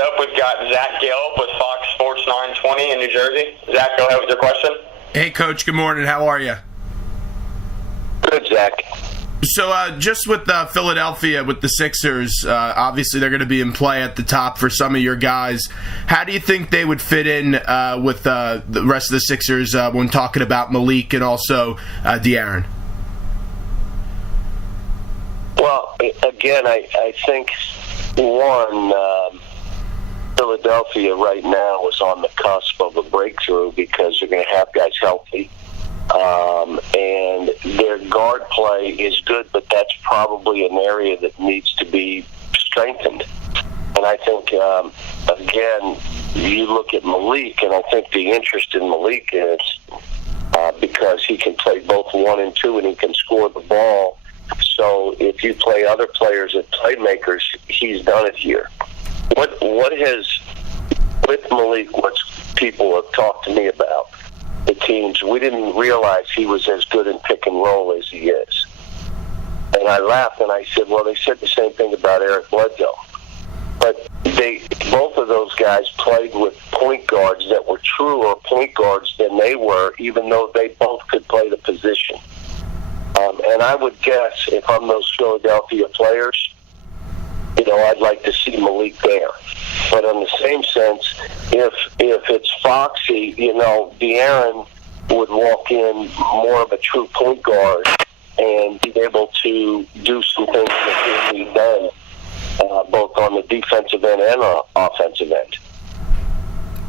up, we've got Zach Gelb with Fox Sports 920 in New Jersey. Zach, go ahead with your question. Hey, Coach. Good morning. How are you? Good, Zach. So just with Philadelphia, with the Sixers, obviously they're going to be in play at the top for some of your guys. How do you think they would fit in with the rest of the Sixers when talking about Malik and also De'Aaron? Well, again, I think, Philadelphia right now is on the cusp of a breakthrough because they're going to have guys healthy. And their guard play is good, but that's probably an area that needs to be strengthened. And I think, again, you look at Malik, and I think the interest in Malik is because he can play both 1 and 2, and he can score the ball. So if you play other players as playmakers, he's done it here. What has, with Malik, what people have talked to me about, the teams, we didn't realize he was as good in pick and roll as he is. And I laughed and I said, well, they said the same thing about Eric Bledsoe. But both of those guys played with point guards that were truer point guards than they were, even though they both could play the position. And I would guess if I'm those Philadelphia players, I'd like to see Malik there. But in the same sense, if it's Foxy, De'Aaron would walk in more of a true point guard and be able to do some things that can be done, both on the defensive end and offensive end.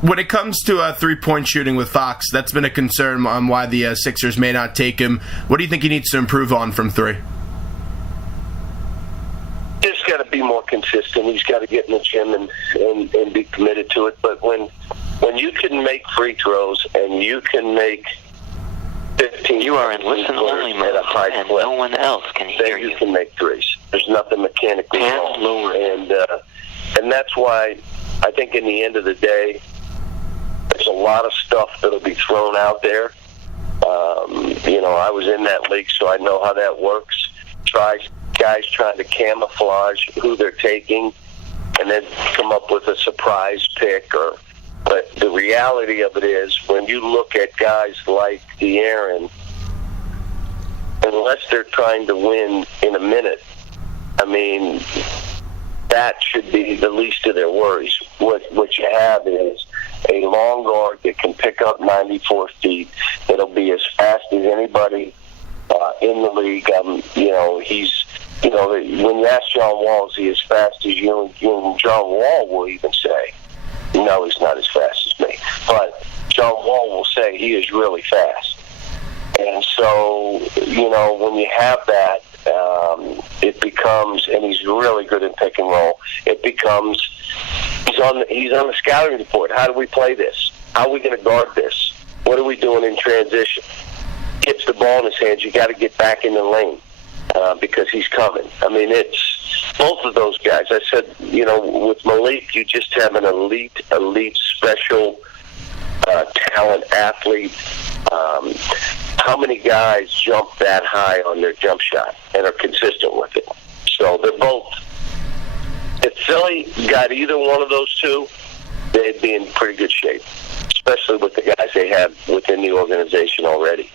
When it comes to three-point shooting with Fox, that's been a concern on why the Sixers may not take him. What do you think he needs to improve on from three? He's got to be more consistent. He's got to get in the gym and be committed to it. But when you can make free throws and you can make 15, you are in listen-only mode, and clip, no one else can hear you. You can make threes. There's nothing mechanically wrong. And that's why I think in the end of the day, there's a lot of stuff that'll be thrown out there. I was in that league, so I know how that works. Guys trying to camouflage who they're taking and then come up with a surprise pick. But the reality of it is, when you look at guys like De'Aaron, unless they're trying to win in a minute, that should be the least of their worries. What you have is a long guard that can pick up 94 feet, that'll be as fast as anybody in the league. When you ask John Wall, is he as fast as you? And John Wall will even say, no, he's not as fast as me. But John Wall will say he is really fast. And so, when you have that, it becomes, and he's really good in pick and roll, it becomes, he's on the scouting report. How do we play this? How are we going to guard this? What are we doing in transition? Gets the ball in his hands, you got to get back in the lane because he's coming. It's both of those guys. I said, with Malik, you just have an elite, special talent athlete. How many guys jump that high on their jump shot and are consistent with it? So they're both. If Philly got either one of those two, they'd be in pretty good shape, especially with the guys they have within the organization already.